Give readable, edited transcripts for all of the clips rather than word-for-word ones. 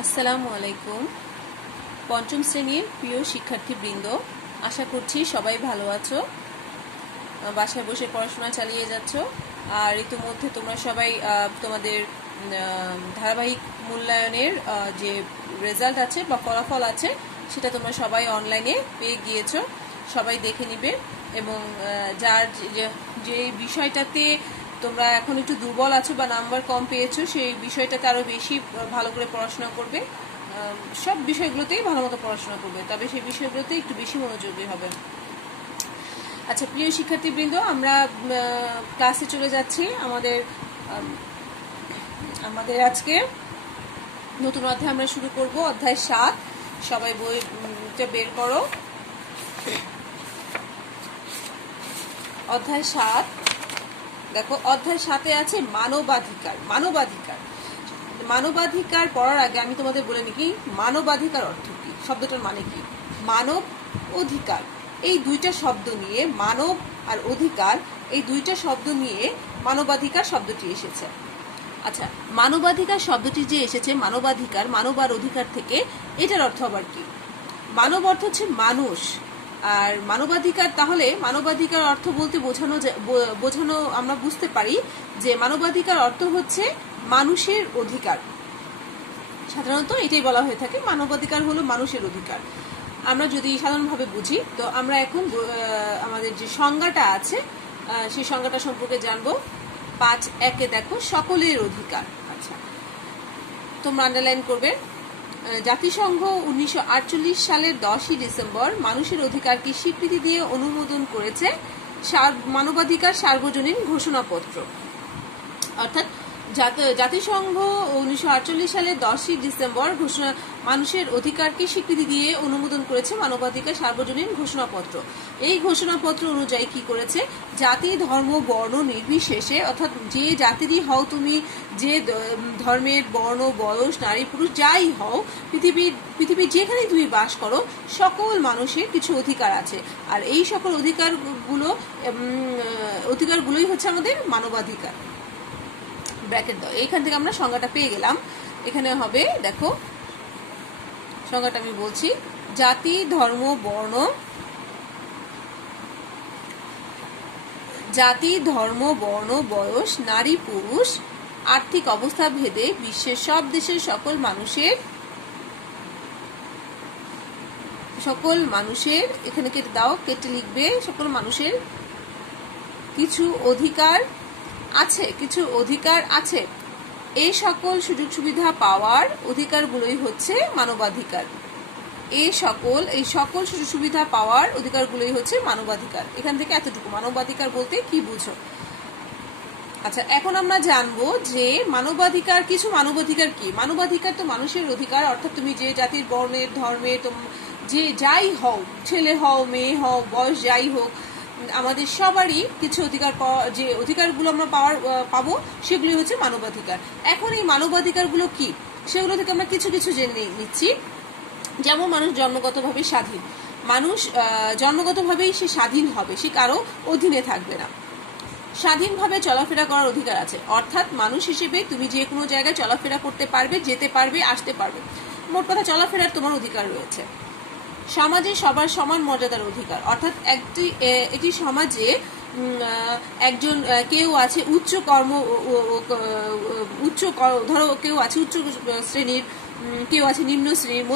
আসসালামু আলাইকুম। পঞ্চম শ্রেণীর প্রিয় শিক্ষার্থীবৃন্দ, আশা করছি সবাই ভালো আছো, বাসায় বসে পড়াশোনা চালিয়ে যাচ্ছ। আর ইতিমধ্যে তোমরা সবাই তোমাদের ধারাবাহিক মূল্যায়নের যে রেজাল্ট আছে বা ফলাফল আছে সেটা তোমরা সবাই অনলাইনে পেয়ে গিয়েছো। সবাই দেখে নিবে এবং যার যে বিষয়টাতে তোমরা এখন একটু দুর্বল আছো বা নাম্বার কম পেয়েছো সেই বিষয়টাতে আরো বেশি ভালো করে পড়াশোনা করবে। সব বিষয়গুলোতেই ভালো মতো পড়াশোনা করবে, তবে সেই বিষয়গুলোতে একটু বেশি মনোযোগী হবে। আচ্ছা প্রিয় শিক্ষার্থীবৃন্দ, আমরা ক্লাসে চলে যাচ্ছি। আমাদের আজকে নতুন অধ্যায় আমরা শুরু করব, অধ্যায় 7। সবাই বইটা বের করো। অধ্যায় 7 দেখো, অধ্যায় 7-এ আছে মানবাধিকার। মানবাধিকার পড়ার আগে আমি তোমাদের বলে নিই কি মানবাধিকার অর্থ কি, শব্দটার মানে কি। মানব অধিকার, এই দুইটা শব্দ নিয়ে, মানব আর অধিকার এই দুইটা শব্দ নিয়ে মানবাধিকার শব্দটি এসেছে। আচ্ছা, মানবাধিকার শব্দটি যে এসেছে, মানবাধিকার, মানব আর অধিকার থেকে, এটার অর্থ আবার কি? মানব অর্থ হচ্ছে মানুষ, আর মানবাধিকার, তাহলে মানবাধিকার অর্থ বলতে বোঝানো আমরা বুঝতে পারি যে মানবাধিকার অর্থ হচ্ছে মানুষের অধিকার। সাধারণত এটাই বলা হয়ে থাকে, মানবাধিকার হলো মানুষের অধিকার। আমরা যদি সাধারণভাবে বুঝি, তো আমরা এখন আমাদের যে সংজ্ঞাটা আছে সেই সংজ্ঞাটা সম্পর্কে জানবো। 5.1-এ দেখো, সকলের অধিকার। আচ্ছা, তোমরা আন্ডারলাইন করবে। জাতিসংঘ 1948 সালের 10ই ডিসেম্বর মানুষের অধিকারকে স্বীকৃতি দিয়ে অনুমোদন করেছে মানবাধিকার সার্বজনীন ঘোষণাপত্র। অর্থাৎ জাতিসংঘ 1948 সালের 10ই ডিসেম্বর মানুষের অধিকারকে স্বীকৃতি দিয়ে অনুমোদন করেছে মানবাধিকার সার্বজনীন ঘোষণাপত্র। এই ঘোষণাপত্র অনুযায়ী কি করেছে, জাতি ধর্ম বর্ণ নির্বিশেষে, অর্থাৎ যে জাতিরই হও তুমি, যে ধর্মের বর্ণ বয়স নারী পুরুষ যাই হও, পৃথিবীর যেখানে তুমি বাস করো, সকল মানুষের কিছু অধিকার আছে। আর এই সকল অধিকারগুলোই হচ্ছে আমাদের মানবাধিকার। ব্র্যাকেট দাও, এইখান থেকে আমরা সংজ্ঞাটা পেয়ে গেলাম। এখানে হবে, দেখো সংজ্ঞাটা আমি বলছি। জাতি ধর্ম বর্ণ বয়স নারী পুরুষ আর্থিক অবস্থা ভেদে বিশ্বের সব দেশের সকল মানুষের এখানে কেটে দাও, কেটে লিখবে, সকল মানুষের কিছু অধিকার আছে। এই সকল সুযোগ সুবিধা পাওয়ার অধিকারগুলোই হচ্ছে মানবাধিকার। এই সকল সুযোগ সুবিধা পাওয়ার অধিকারগুলোই হচ্ছে মানবাধিকার। এখান থেকে এতটুকু, মানবাধিকার বলতে কি বুঝো। আচ্ছা, এখন আমরা জানবো যে কিছু মানবাধিকার কি। মানবাধিকার তো মানুষের অধিকার, অর্থাৎ তুমি যে জাতির বর্ণের ধর্মের যে যাই হও, ছেলে হও মেয়ে হও, বয়স যাই হোক, আমাদের সবারই কিছু অধিকার, যে অধিকারগুলো আমরা পাবো সেগুলি হচ্ছে মানবাধিকার। এখন এই মানবাধিকারগুলো কি, সেগুলো থেকে আমরা কিছু জেনে নিচ্ছি। যেমন মানুষ জন্মগতভাবে স্বাধীন, মানুষ জন্মগতভাবেই সে স্বাধীন হবে, সে কারো অধীনে থাকবে না। স্বাধীনভাবে চলাফেরা করার অধিকার আছে, অর্থাৎ মানুষ হিসেবে তুমি যে কোনো জায়গায় চলাফেরা করতে পারবে, যেতে পারবে, আসতে পারবে। মোট কথা, চলাফেরার তোমার অধিকার রয়েছে। সমাজে সবার সমান মর্যাদার অধিকার, অর্থাৎ একটি সমাজে একজন কেউ আছে ধরো কেউ আছে উচ্চ শ্রেণীর, কেউ আছে নিম্ন শ্রেণীর,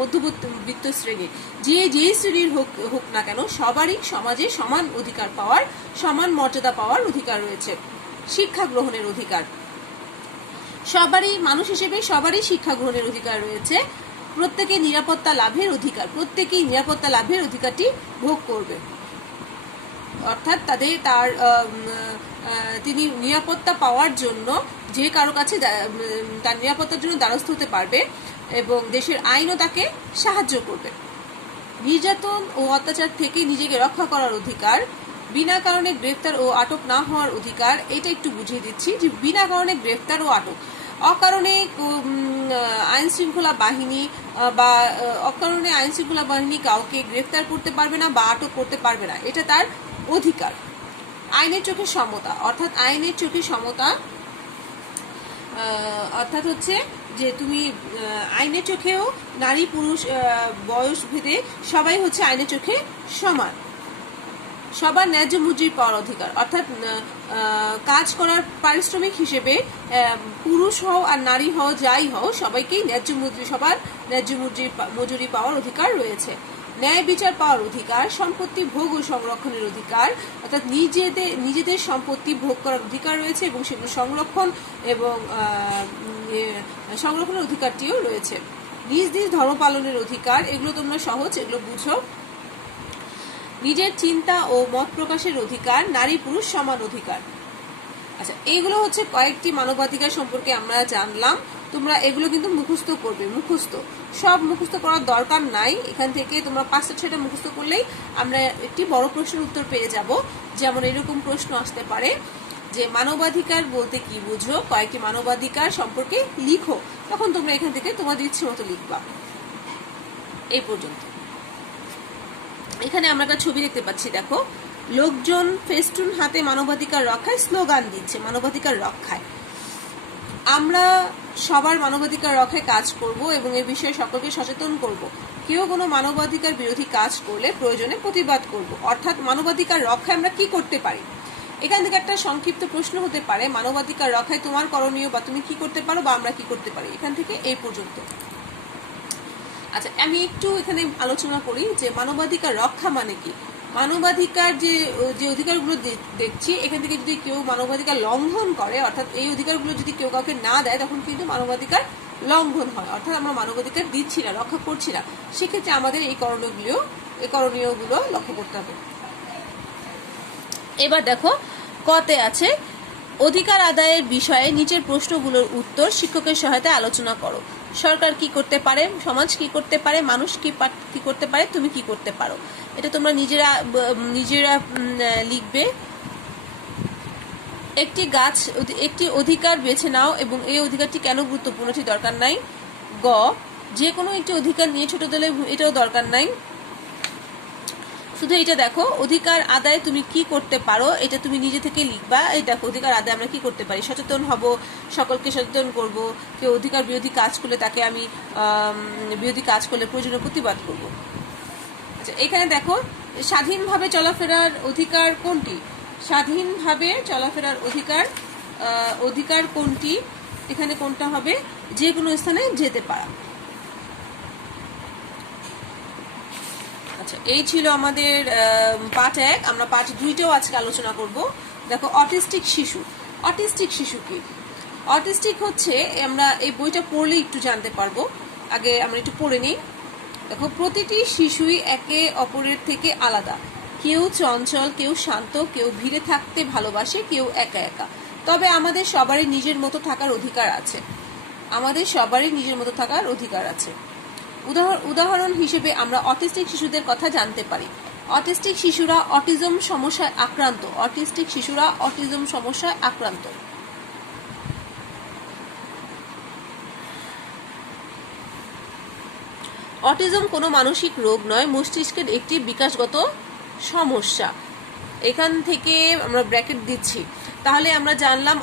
মধ্যবিত্ত শ্রেণীর, যে শ্রেণীর হোক না কেন, সবারই সমাজে সমান অধিকার পাওয়ার, সমান মর্যাদা পাওয়ার অধিকার রয়েছে। শিক্ষা গ্রহণের অধিকার, মানুষ হিসেবে সবারই শিক্ষা গ্রহণের অধিকার রয়েছে। প্রত্যেকেই নিরাপত্তা লাভের অধিকারটি ভোগ করবে, অর্থাৎ তিনি নিরাপত্তা পাওয়ার জন্য যে কারো কাছে তার নিরাপত্তার জন্য দ্বারস্থ হতে পারবে এবং দেশের আইনও তাকে সাহায্য করবে। নির্যাতন ও অত্যাচার থেকে নিজেকে রক্ষা করার অধিকার, বিনা কারণে গ্রেফতার ও আটক না হওয়ার অধিকার। এটা একটু বুঝিয়ে দিচ্ছি যে বিনা কারণে গ্রেফতার ও আটক, অকারণে আইন শৃঙ্খলা বাহিনী কাউকে গ্রেফতার করতে পারবে না বা আটক করতে পারবে না, এটা তার অধিকার। আইনের চোখে সমতা, অর্থাৎ হচ্ছে যে তুমি আইনের চোখেও নারী পুরুষ বয়স ভেদে সবাই হচ্ছে আইনের চোখে সমান। সবার ন্যায্য মজুরি পাওয়ার অধিকার, অর্থাৎ কাজ করার পারিশ্রমিক হিসেবে পুরুষ হও আর নারী হও যাই হও সবাইকেই ন্যায্য মজুরি, সবার ন্যায্য মজুরি পাওয়ার অধিকার রয়েছে। ন্যায় বিচার পাওয়ার অধিকার, সম্পত্তি ভোগ ও সংরক্ষণের অধিকার, অর্থাৎ নিজেদের সম্পত্তি ভোগ করার অধিকার রয়েছে এবং সেগুলো সংরক্ষণ এবং সংরক্ষণের অধিকারটিও রয়েছে। নিজ নিজ ধর্ম পালনের অধিকার, এগুলো তোমরা সহজ, এগুলো বুঝো। নিজের চিন্তা ও মত প্রকাশের অধিকার, নারী পুরুষ সমান অধিকার। আচ্ছা, এইগুলো হচ্ছে কয়েকটি মানবাধিকার সম্পর্কে আমরা জানলাম। তোমরা এগুলো কিন্তু মুখস্থ করবে, সব মুখস্থ করার দরকার নাই। এখান থেকে তোমরা 5-6টা মুখস্থ করলেই আমরা একটি বড় প্রশ্নের উত্তর পেয়ে যাব। যেমন এরকম প্রশ্ন আসতে পারে যে মানবাধিকার বলতে কি বুঝো, কয়েকটি মানবাধিকার সম্পর্কে লিখো। তখন তোমরা এখান থেকে তোমাদের ইচ্ছে মতো লিখবা। এই পর্যন্ত। এখানে আমরা একটা ছবি দেখতে পাচ্ছি, দেখো, লোকজন ফেস্টুন হাতে মানবাধিকার রক্ষায় স্লোগান দিচ্ছে, মানবাধিকার রক্ষায়। আমরা সবার মানবাধিকার রক্ষায় কাজ করব এবং এই বিষয়ে সকলকে সচেতন করব। কেউ কোনো মানবাধিকার বিরোধী কাজ করলে প্রয়োজনে প্রতিবাদ করব। অর্থাৎ মানবাধিকার রক্ষায় আমরা কি করতে পারি। এখান থেকে একটা সংক্ষিপ্ত প্রশ্ন হতে পারে, মানবাধিকার রক্ষায় তোমার করণীয় বা তুমি কি করতে পারো বা আমরা কি করতে পারি। এখান থেকে এই পর্যন্ত। আচ্ছা, আমি একটু এখানে আলোচনা করি যে মানবাধিকার রক্ষা মানে কি। মানবাধিকার যে অধিকারগুলো দেখছি, এখান থেকে যদি কেউ মানবাধিকার লঙ্ঘন করে, অর্থাৎ এই অধিকারগুলো যদি কেউ কাউকে না দেয়, তখন কিন্তু মানবাধিকার লঙ্ঘন হয়। অর্থাৎ আমরা মানবাধিকার দিচ্ছি না, রক্ষা করছি না। সেক্ষেত্রে আমাদের এই করণীয়গুলো লক্ষ্য করতে হবে। এবার দেখো, কতে আছে অধিকার আদায়ের বিষয়ে নিচের প্রশ্নগুলোর উত্তর শিক্ষকের সহায়তায় আলোচনা করো। সরকার কি করতে পারে, সমাজ কি করতে পারে, মানুষ কি করতে পারে, তুমি কি করতে পারো। এটা তোমরা নিজেরা লিখবে। একটি অধিকার বেছে নাও এবং এই অধিকারটি কেন গুরুত্বপূর্ণ এটি দরকার নাই। গ, যে কোনো একটি অধিকার নিয়ে ছোট দলে এটাও দরকার নাই। শুধু এটা দেখো, অধিকার আদায় তুমি কি করতে পারো, এটা তুমি নিজে থেকে লিখবা। এই দেখো, অধিকার আদায় আমরা কি করতে পারি, সচেতন হব, সকলকে সচেতন করব। কেউ অধিকার বিরোধী কাজ করলে তাকে আমি বিরোধী কাজ করলে প্রয়োজনীয় প্রতিবাদ করব। আচ্ছা, এখানে দেখো, স্বাধীনভাবে চলাফেরার অধিকার কোনটি। স্বাধীনভাবে চলাফেরার অধিকার কোনটি, এখানে কোনটা হবে, যে কোনো স্থানে যেতে পারা। আচ্ছা, এই ছিল আমাদের পার্ট 1। আমরা পার্ট 2টাও আজকে আলোচনা করব। দেখো, অটিস্টিক শিশু কি। অটিস্টিক হচ্ছে, আমরা এই বইটা পড়লে একটু জানতে পারবো। আগে আমরা একটু পড়ে নিই। দেখো, প্রতিটি শিশুই একে অপরের থেকে আলাদা। কেউ চঞ্চল, কেউ শান্ত, কেউ ভিড়ে থাকতে ভালোবাসে, কেউ একা একা। তবে আমাদের সবারই নিজের মতো থাকার অধিকার আছে। উদাহরণ হিসেবে আমরা অটিস্টিক শিশুদের কথা জানতে পারি। অটিস্টিক শিশুরা অটিজম সমস্যায় আক্রান্ত। অটিজম কোনো মানসিক রোগ নয়, মস্তিষ্কের একটি বিকাশগত সমস্যা। এখান থেকে আমরা ব্র্যাকেট দিচ্ছি। তাহলে আমরা জানলাম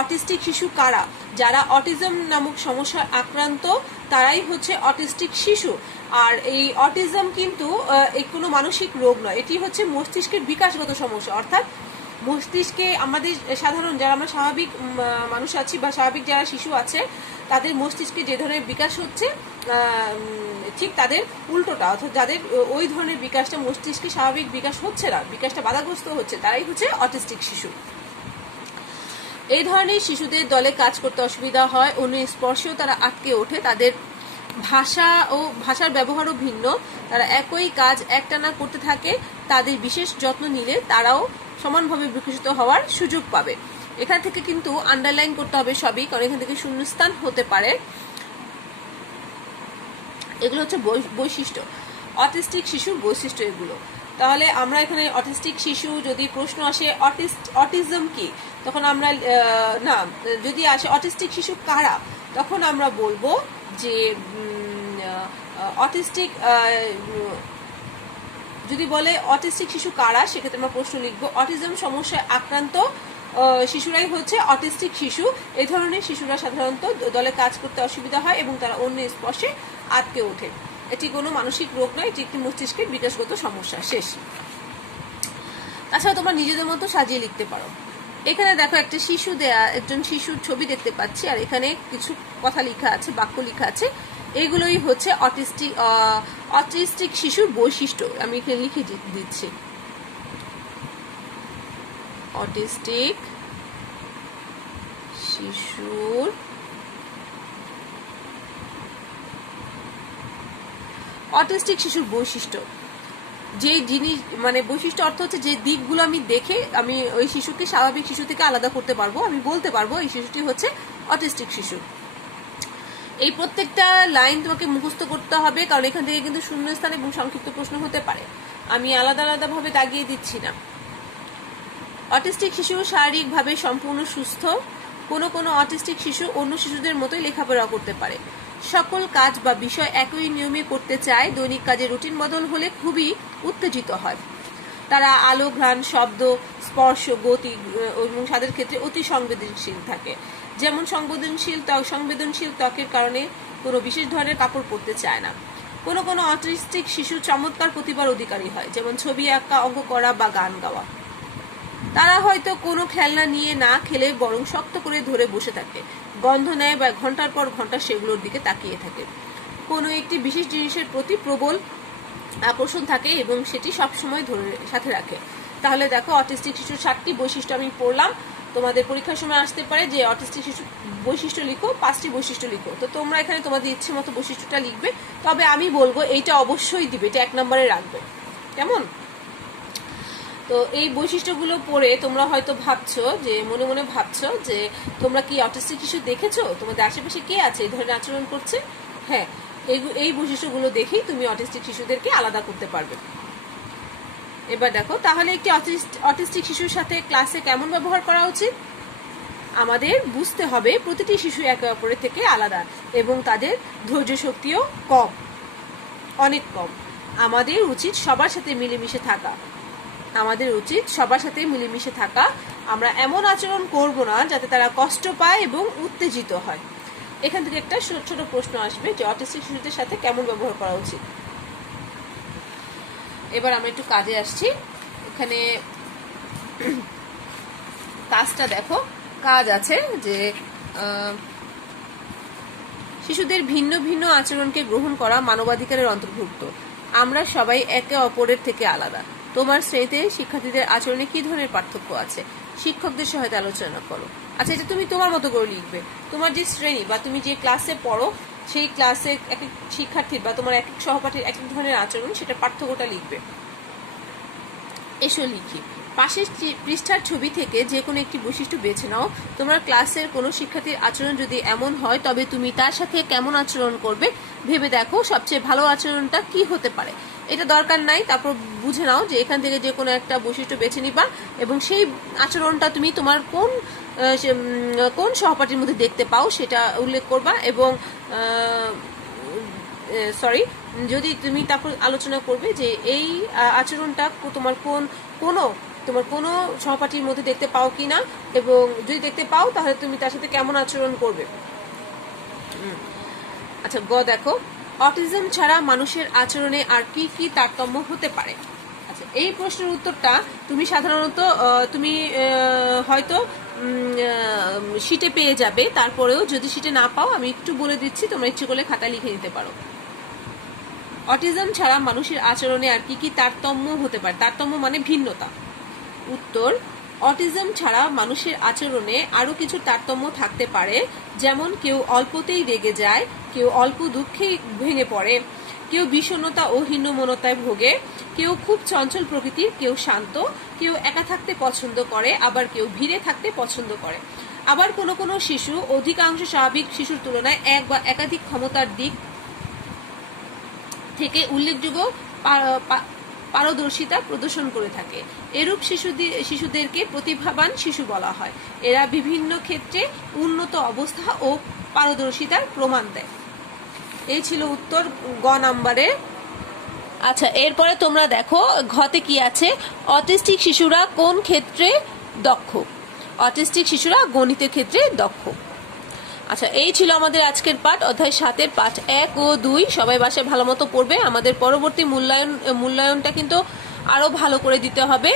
অটিস্টিক শিশু কারা। যারা অটিজম নামক সমস্যার আক্রান্ত তারাই হচ্ছে অটিস্টিক শিশু। আর এই অটিজম কিন্তু কোনো মানসিক রোগ নয়, এটি হচ্ছে মস্তিষ্কের বিকাশগত সমস্যা। অর্থাৎ মস্তিষ্কে আমাদের সাধারণ যারা আমরা স্বাভাবিক মানুষ আছি বা স্বাভাবিক যারা শিশু আছে, তাদের মস্তিষ্কে যে ধরনের বিকাশ হচ্ছে ঠিক তাদের উল্টোটা, অর্থাৎ যাদের ওই ধরনের বিকাশটা মস্তিষ্কে স্বাভাবিক বিকাশ হচ্ছে না, বিকাশটা বাধাগ্রস্ত হচ্ছে, তারাই হচ্ছে অটিস্টিক শিশু। এই ধরনের শিশুদের দলে কাজ করতে অসুবিধা হয়, অন্যের স্পর্শেও তারা আটকে ওঠে, তাদের ভাষার ব্যবহারও ভিন্ন, তারা একই কাজ একটানা করতে থাকে। তাদের বিশেষ যত্ন নিলে তারাও সমানভাবে বিকশিত হওয়ার সুযোগ পাবে। এখান থেকে কিন্তু আন্ডারলাইন করতে হবে সবই, কারণ এখান থেকে শূন্যস্থান হতে পারে। এগুলো হচ্ছে বৈশিষ্ট্য, অটিস্টিক শিশুর বৈশিষ্ট্য এগুলো। তাহলে আমরা এখানে অটিস্টিক শিশু যদি প্রশ্ন আসে অটিজম কি, তখন আমরা যদি আসে অটিস্টিক শিশু কারা, তখন আমরা বলবো যে যদি বলে অটিস্টিক শিশু কারা, সেক্ষেত্রে আমরা প্রশ্ন লিখবো অটিজম সমস্যায় আক্রান্ত শিশুরাই হচ্ছে অটিস্টিক শিশু। এই ধরনের শিশুরা সাধারণত দলে কাজ করতে অসুবিধা হয় এবং তারা অন্যের স্পর্শে আটকে ওঠে। এটি কোনো মানসিক রোগ নয়, এটি একটি মস্তিষ্কের বিকাশগত সমস্যা। শেষ। তাছাড়া তোমরা নিজেদের মতো সাজিয়ে লিখতে পারো। এখানে দেখো একটা শিশু দেয়া, একজন শিশুর ছবি দেখতে পাচ্ছি, আর এখানে কিছু কথা লেখা আছে, বাক্য লেখা আছে। এগুলোই হচ্ছে অটিস্টিক শিশুর বৈশিষ্ট্য। আমি এখানে লিখে দিচ্ছি, অটিস্টিক শিশুর বৈশিষ্ট্য। যে জিনিস মানে বৈশিষ্ট্য অর্থ হচ্ছে যে দিকগুলো আমি দেখে আমি ওই শিশুকে স্বাভাবিক শিশু থেকে আলাদা করতে পারবো, আমি বলতে পারবো এই শিশুটি হচ্ছে অটিস্টিক শিশু। এই প্রত্যেকটা লাইন তোমাকে মুখস্থ করতে হবে, কারণ এখান থেকে কিন্তু শূন্যস্থান এবং সংক্ষিপ্ত প্রশ্ন হতে পারে। আমি আলাদা আলাদা ভাবে দাগিয়ে দিচ্ছি না। অটিস্টিক শিশু শারীরিকভাবে সম্পূর্ণ সুস্থ। কোনো কোনো অটিস্টিক শিশু অন্য শিশুদের মতোই লেখাপড়া করতে পারে, সকল কাজ বা বিষয় একই নিয়মে করতে চায়। দৈনিক কাজে রুটিন বদল হলে খুবই উত্তেজিত হয়। তারা আলো, ঘ্রাণ, শব্দ, স্পর্শ, গতি এবং স্বাদের ক্ষেত্রে অতি সংবেদনশীল থাকে। যেমন সংবেদনশীল ত্বকের কারণে কোনো বিশেষ ধরনের কাপড় পরতে চায় না। কোনো কোনো অটিস্টিক শিশু চমৎকার প্রতিভার অধিকারী হয়, যেমন ছবি আঁকা, অঙ্ক করা বা গান গাওয়া। তারা হয়তো কোনো খেলনা নিয়ে না খেলে বরং শক্ত করে ধরে বসে থাকে, গন্ধ নেয় বা ঘন্টার পর ঘন্টা সেগুলোর দিকে তাকিয়ে থাকে। কোনো একটি বিশেষ জিনিসের প্রতি প্রবল আকর্ষণ থাকে এবং সেটি সবসময় ধরে সাথে রাখে। তাহলে দেখো, অটিস্টিক শিশুর 7টি বৈশিষ্ট্য আমি পড়লাম। তোমাদের পরীক্ষার সময় আসতে পারে যে অটিস্টিক শিশুর বৈশিষ্ট্য লিখো, 5টি বৈশিষ্ট্য লিখো। তো তোমরা এখানে তোমাদের ইচ্ছে মতো বৈশিষ্ট্যটা লিখবে, তবে আমি বলবো এইটা অবশ্যই দিবে, এটা 1 নম্বরে রাখবে, কেমন? তো এই বৈশিষ্ট্যগুলো পড়ে তোমরা হয়তো ভাবছো যে মনে মনে ভাবছো যে তোমরা কি অটিস্টিক শিশু দেখেছো, তোমাদের আশেপাশে কে আছে এই ধরনের আচরণ করছে? হ্যাঁ, এই বৈশিষ্ট্যগুলো দেখেই তুমি অটিস্টিক শিশুদেরকে আলাদা করতে পারবে। এবার দেখো, তাহলে একটি অটিস্টিক শিশুর সাথে ক্লাসে কেমন ব্যবহার করা উচিত? আমাদের বুঝতে হবে প্রতিটি শিশু একে অপরের থেকে আলাদা এবং তাদের ধৈর্য শক্তিও কম, অনেক কম। আমাদের উচিত সবার সাথে মিলেমিশে থাকা। আমরা এমন আচরণ করব না যাতে তারা কষ্ট পায় এবং উত্তেজিত হয়। এখান থেকে একটা ছোট প্রশ্ন আসবে যে অটিস্টিক শিশুদের সাথে কেমন ব্যবহার করা উচিত। এবার আমরা একটু কাজে আসছি। এখানে কাজটা দেখো, কাজ আছে যে শিশুদের ভিন্ন ভিন্ন আচরণকে গ্রহণ করা মানবাধিকারের অন্তর্ভুক্ত। আমরা সবাই একে অপরের থেকে আলাদা। তোমার শ্রেণীতে শিক্ষার্থীদের আচরণে কি ধরনের পার্থক্য আছে? শিক্ষকদের সহায়তা আলোচনা করো। আচ্ছা, এটা তুমি তোমার মতো করে লিখবে। তোমার যে শ্রেণী বা তুমি যে ক্লাসে পড়ো সেই ক্লাসে এক এক শিক্ষার্থীর বা তোমার এক এক সহপাঠীর এক এক ধরনের আচরণ, সেটা পার্থক্যটা লিখবে। এসো লিখি। পাশের পৃষ্ঠার ছবি থেকে যে কোনো একটি বৈশিষ্ট্য বেছে নাও। তোমার ক্লাসের কোনো শিক্ষার্থীর আচরণ যদি এমন হয় তবে তুমি তার সাথে কেমন আচরণ করবে ভেবে দেখো সবচেয়ে ভালো আচরণটা কি হতে পারে। এটা দরকার নাই, তারপর বুঝে নাও যে এখান থেকে যে কোনো একটা বৈশিষ্ট্য বেছে নিবা এবং সেই আচরণটা তুমি তোমার কোন সহপাঠীর মধ্যে দেখতে পাও সেটা উল্লেখ করবা। এবং যদি তুমি তারপর আলোচনা করবে যে এই আচরণটা তোমার কোনো সহপাঠীর মধ্যে দেখতে পাও কিনা, এবং যদি দেখতে পাও তাহলে তুমি তার সাথে কেমন আচরণ করবে। আচ্ছা, দেখো, অটিজম ছাড়া মানুষের আচরণে আর কি কি তারতম্য হতে পারে? আচ্ছা, এই প্রশ্নের উত্তরটা তুমি সাধারণত হয়তো শিটে পেয়ে যাবে। তারপরেও যদি শিটে না পাও আমি একটু বলে দিচ্ছি, তোমরা ইচ্ছে করলে খাতায় লিখে নিতে পারো। অটিজম ছাড়া মানুষের আচরণে আর কি কি তারতম্য হতে পারে? তারতম্য মানে ভিন্নতা। উত্তর, অটিজম ছাড়া মানুষের আচরণে আরো কিছু তারতম্য থাকতে পারে, যেমন কেউ অল্পতেই রেগে যায়, কেউ অল্প দুঃখেই ভেঙে পড়ে, কেউ বিষণ্ণতা ও হীনমন্যতায় ভোগে, কেউ খুব চঞ্চল প্রকৃতির, কেউ শান্ত, কেউ একা থাকতে পছন্দ করে, আবার কেউ ভিড়ে থাকতে পছন্দ করে। আবার কোনো কোনো শিশু অধিকাংশ স্বাভাবিক শিশুর তুলনায় এক বা একাধিক ক্ষমতার দিক থেকে উল্লেখযোগ্য পারদর্শিতা প্রদর্শন করে থাকে। এরূপ শিশুদেরকে প্রতিভাবান শিশু বলা হয়। এরা বিভিন্ন ক্ষেত্রে উন্নত অবস্থা ও পারদর্শিতার প্রমাণ দেয়। এই ছিল উত্তর গ নাম্বারে। আচ্ছা, এরপরে তোমরা দেখো ঘতে কি আছে। অটিস্টিক শিশুরা কোন ক্ষেত্রে দক্ষ? অটিস্টিক শিশুরা গণিতের ক্ষেত্রে দক্ষ। আচ্ছা, এই ছিল আমাদের আজকের পাঠ, অধ্যায় 7-এর পাঠ 1 ও 2। সবাই বাসায় ভালো মতো পড়বে। আমাদের পরবর্তী মূল্যায়নটা কিন্তু আরো ভালো করে দিতে হবে,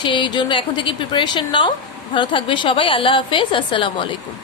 সেই জন্য এখন থেকে প্রিপারেশন নাও। ভালো থাকবে সবাই। আল্লাহ হাফেজ। আসসালামু আলাইকুম।